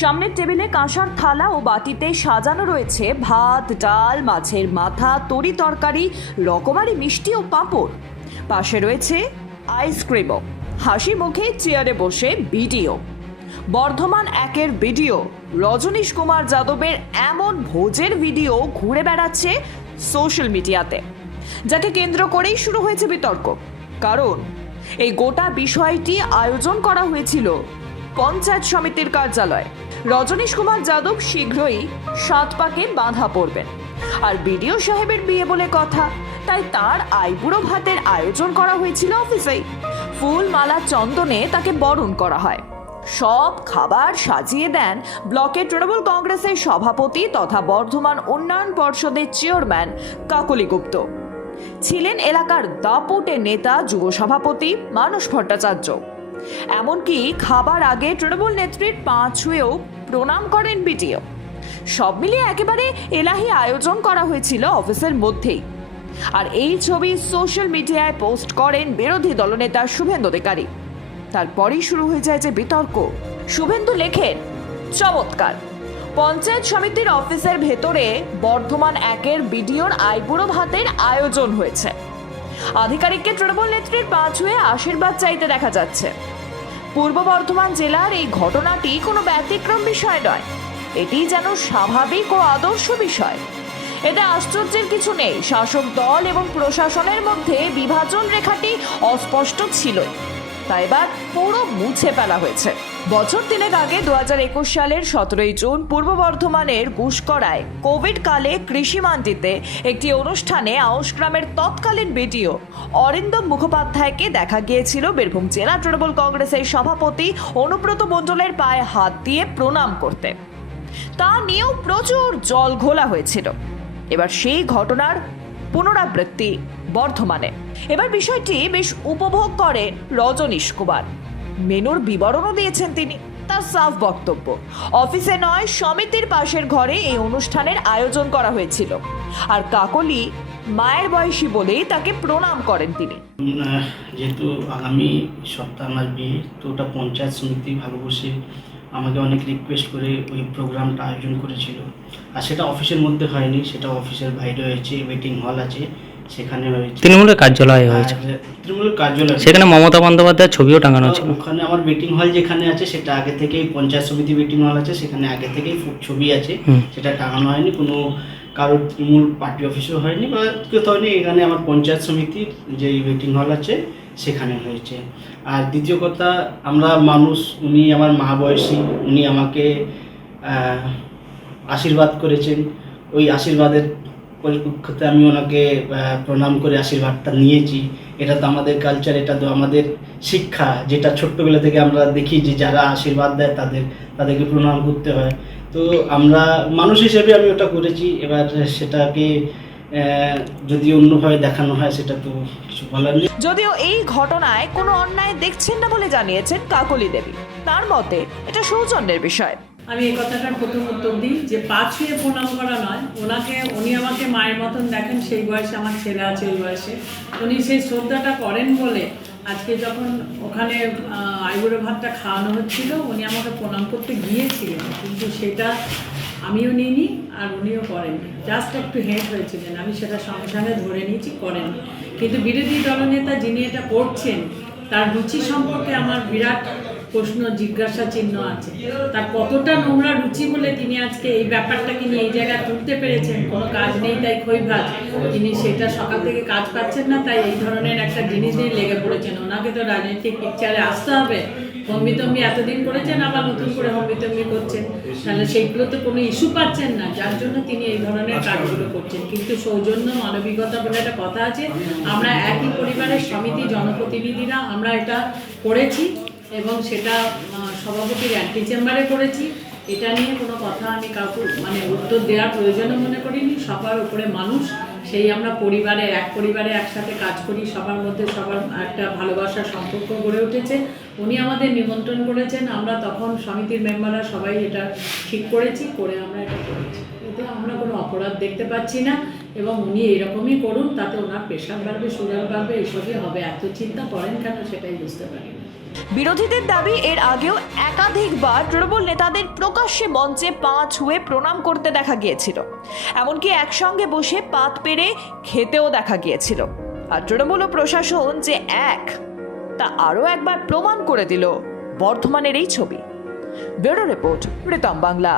সামনের টেবিলে কাঁসার থালা ও বাটিতে সাজানো রয়েছে ভাত, ডাল, মাছের মাথা, তরি তরকারি, রকমারি মিষ্টি ও পাঁপড়। পাশে রয়েছে আইসক্রিমও। হাসি মুখে চেয়ারে বসে ভিডিও। বর্ধমান একের ভিডিও। রজনীশ কুমার যাদবের এমন ভোজের ভিডিও ঘুরে বেড়াচ্ছে সোশ্যাল মিডিয়াতে, যাকে কেন্দ্র করেই শুরু হয়েছে বিতর্ক। কারণ এই গোটা বিষয়টি আয়োজন করা হয়েছিল পঞ্চায়েত সমিতির কার্যালয়। রজনীশ কুমার যাদব শীঘ্রই সাত পাকে বাঁধা পড়বেন। আর বিডিও সাহেবের বিয়ে বলে কথা, তাই তার আইবুড়ো ভাতের আয়োজন করা হয়েছিল অফিসেই। ফুল মালা চন্দনে তাকে বরণ করা হয়। সব খাবার সাজিয়ে দেন ব্লকের তৃণমূল কংগ্রেসের সভাপতি তথা বর্ধমান উন্নয়ন পর্ষদের চেয়ারম্যান কাকলি গুপ্ত ছিলেন এলাকার দাপুটে নেতা, যুব সভাপতি, মানস ভট্টাচার্য। এমনকি খাবার আগে তৃণমূল নেত্রীর পা ছুঁয়েও প্রণাম করেন বিটিও সব মিলিয়ে একেবারে এলাহি আয়োজন করা হয়েছিল অফিসের মধ্যেই। আর এই ছবি সোশ্যাল মিডিয়ায় পোস্ট করেন বিরোধী দলনেতা শুভেন্দু অধিকারী। তারপরেই শুরু হয়ে যায় যে বিতর্ক। শুভেন্দু লেখেন, চমৎকার। পঞ্চায়েত সমিতির অফিসের ভেতরে বর্ধমান একের বিডিওর আইবুড়ো ভাতের আয়োজন হয়েছে। আধিকারিককে তৃণমূল নেত্রীর পা ছুঁয়ে আশীর্বাদ চাইতে দেখা যাচ্ছে। পূর্ব বর্ধমান জেলার এই ঘটনাটি কোনো ব্যতিক্রম বিষয় নয়। এটি যেন স্বাভাবিক ও আদর্শ বিষয়। এতে আশ্চর্যের কিছু নেই। শাসক দল এবং প্রশাসনের মধ্যে বিভাজন রেখাটি অস্পষ্ট ছিলই। তাই এবার পুরো মুছে ফেলা হয়েছে। বছর তিনেক আগে দু সালের সতেরোই জুন পূর্ব বর্ধমানের গুসকরায় কোভিড কালে কৃষি মান্ডিতে একটি অনুষ্ঠানে আউশ গ্রামের তৎকালীন বিডিও অরিন্দম মুখোপাধ্যায়কে দেখা গিয়েছিল। বীরভূম জেলা তৃণমূল কংগ্রেসের সভাপতি অনুব্রত মণ্ডলের পায়ে হাত দিয়ে প্রণাম করতে। তা নিয়েও প্রচুর জল ঘোলা হয়েছিল। এবার সেই ঘটনার পুনরাবৃত্তি বর্ধমানে। এবার বিষয়টি বেশ উপভোগ করে রজনীশ কুমার। মেনুর বিবরণও দিয়েছেন তিনি। তার সাফ বক্তব্য, অফিসে নয়, সমিতির পাশের ঘরে এই অনুষ্ঠানের আয়োজন করা হয়েছিল। আর কাকলি মায়ের বয়সী বলেই তাকে প্রণাম করেন তিনি। যেহেতু আগামী সপ্তাহ আমার বিয়ে, তো ওটা পঞ্চায়েত সমিতি ভালোবসে আমাকে অনেক রিকোয়েস্ট করে ওই প্রোগ্রামটা আয়োজন করেছিল। আর সেটা অফিসের মধ্যে হয়নি, সেটা অফিসের বাইরে হয়েছে ওয়েটিং হল আছে। সেখানে হয়েছে তৃণমূলের কার্যালয় হয়েছে। তৃণমূলের কার্যালয় সেখানে মমতা বন্দ্যোপাধ্যায়ের ছবিও টাঙানো ছিল। ওখানে আমার মিটিং হল যেখানে আছে সেটা আগে থেকেই পঞ্চায়েত সমিতি মিটিং হল আছে সেখানে আগে থেকেই ছবি আছে। সেটা টাঙানো হয়নি কোনো কারোর তৃণমূল পার্টি অফিসও হয়নি বা কোথাও হয়নি এখানে আমার পঞ্চায়েত সমিতির যে মিটিং হল আছে সেখানে হয়েছে। আর দ্বিতীয় কথা আমরা মানুষ উনি আমার মা বয়সী উনি আমাকে আশীর্বাদ করেছেন। ওই আশীর্বাদের পরিপ্রেক্ষিতে আমি ওনাকে প্রণাম করে আশীর্বাদটা নিয়েছি। এটা তো আমাদের কালচার এটা তো আমাদের শিক্ষা, যেটা ছোট্টবেলা থেকে আমরা দেখি যে যারা আশীর্বাদ দেয় তাদের, তাদেরকে প্রণাম করতে হয়। তো আমরা মানুষ হিসেবে আমি ওটা করেছি। এবার সেটাকে যদি অন্যভাবে দেখানো হয়, সেটা তো কিছু বলার নেই। যদিও এই ঘটনায় কোনো অন্যায় দেখছেন না বলে জানিয়েছেন কাকলি দেবী। তার মতে, এটা সৌজন্যের বিষয়। আমি এই কথাটার প্রথম উত্তর দিই যে পা ছুঁয়ে প্রণাম করা নয়। ওনাকে, উনি আমাকে মায়ের মতন দেখেন, সেই বয়সে আমার ছেলে আছে এই বয়সে। উনি সেই শ্রদ্ধাটা করেন বলে আজকে যখন ওখানে আইবুড়ো ভাতটা খাওয়ানো হচ্ছিল, উনি আমাকে প্রণাম করতে গিয়েছিলেন। কিন্তু সেটা আমিও নিইনি আর উনিও করেননি। জাস্ট একটু হেট হয়েছিলেন। আমি সেটা সঙ্গে সঙ্গে ধরে নিয়েছি, করেননি। কিন্তু বিরোধী দলনেতা যিনি এটা করছেন, তার রুচি সম্পর্কে আমার বিরাট প্রশ্ন, জিজ্ঞাসা চিহ্ন আছে। তার কতটা নোংরা রুচি বলে তিনি আজকে এই ব্যাপারটাকে নিয়ে এই জায়গায় তুলতে পেরেছেন? কোনো কাজ নেই, তাই খই ভাজ তিনি সেটা সকাল থেকে কাজ পাচ্ছেন না, তাই এই ধরনের একটা জিনিস নিয়ে লেগে পড়েছেন। ওনাকে তো রাজনৈতিক পিকচারে আসতে হবে। হম্বিতম্বি এতদিন করেছেন, আবার নতুন করে হম্বিতম্বি করছেন। তাহলে সেইগুলো তো কোনো ইস্যু পাচ্ছেন না, যার জন্য তিনি এই ধরনের কাজগুলো করছেন। কিন্তু সৌজন্য, মানবিকতা বলে একটা কথা আছে, আমরা একই পরিবারের সমিতি, জনপ্রতিনিধিরা আমরা এটা করেছি। এবং সেটা সভাপতির অ্যান্টি চেম্বারে করেছি। এটা নিয়ে কোনো কথা আমি কাউকে মানে উত্তর দেওয়ার প্রয়োজনও মনে করিনি। সবার উপরে মানুষ, সেই আমরা পরিবারে, এক পরিবারে একসাথে কাজ করি, সবার মধ্যে সবার একটা ভালোবাসার সম্পর্ক গড়ে উঠেছে। উনি আমাদের নিমন্ত্রণ করেছেন, আমরা তখন সমিতির মেম্বাররা সবাই এটা ঠিক করেছি, করে আমরা এটা করেছি। এতে আমরা কোনো অপরাধ দেখতে পাচ্ছি না। এবং উনি এরকমই করুন, তাতে ওনার প্রেশার বাড়বে সুগার বাড়বে, এসবই হবে। এত চিন্তা করেন কেন সেটাই বুঝতে পারি বিরোধীদের দাবি, এর আগেও একাধিকবার তৃণমূল নেতাদের প্রকাশ্যে মঞ্চে পা ছুঁয়ে প্রণাম করতে দেখা গিয়েছিল। এমনকি একসঙ্গে বসে পাত পেরে খেতেও দেখা গিয়েছিল। আর তৃণমূল প্রশাসন যে এক, তা আরও একবার প্রমাণ করে দিল বর্ধমানের এই ছবি। Bureau report Ritam Bangla.